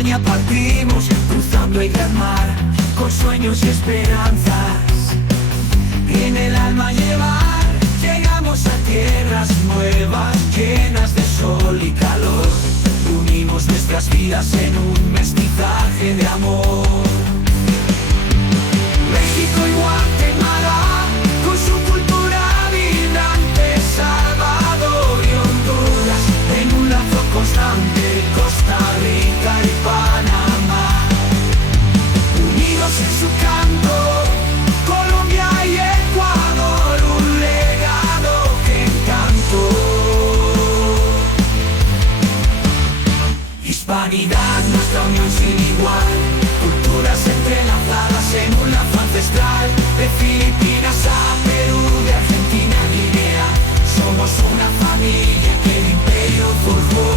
España partimos, cruzando el gran mar, con sueños y esperanzas y en el alma llevar. Llegamos a tierras nuevas, llenas de sol y calor. Unimos nuestras vidas en un mestizaje de amor. México y Guatemala, con su cultura vibrante, Salvador y Honduras, en un lazo constante, Costa Rica y Panamá, unidos en su canto, Colombia y Ecuador, un legado que encantó. Hispanidad, nuestra unión sin igual, culturas entrelazadas en un lazo ancestral. De Filipinas a Perú, de Argentina a Guinea, somos una familia que el imperio forjó.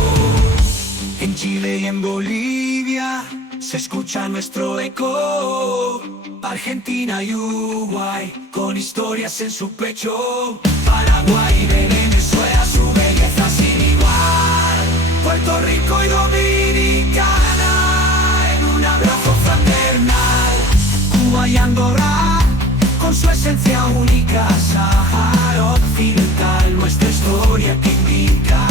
En Chile y en Bolivia se escucha nuestro eco. Argentina y Uruguay, con historias en su pecho. Paraguay y Venezuela, su belleza sin igual. Puerto Rico y Dominicana, en un abrazo fraternal. Cuba y Andorra, con su esencia única. Sáhara Occidental, nuestra historia que indica.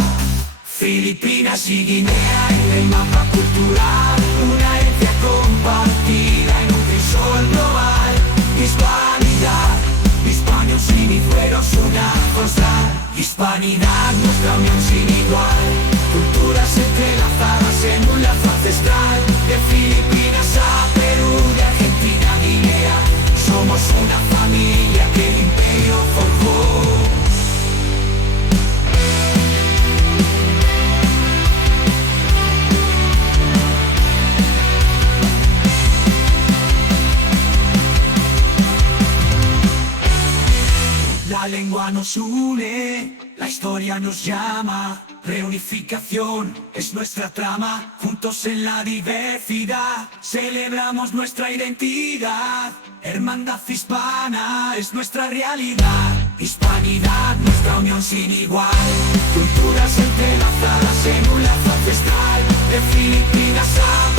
Filipinas y Guinea, en el mapa cultural, una herencia compartida en un crisol global. Hispanidad, hispanos sin igueros, una cosa. Hispanidad, nuestra unión sin igual, culturas entrelazadas en un lazo ancestral. De Filipinas a Perú, de Argentina a Guinea, somos una familia que el imperio forjó. La lengua nos une, la historia nos llama. Reunificación es nuestra trama, juntos en la diversidad celebramos nuestra identidad. Hermandad hispana es nuestra realidad. Hispanidad, nuestra unión sin igual, culturas entrelazadas en un lazo ancestral. De Filipinas a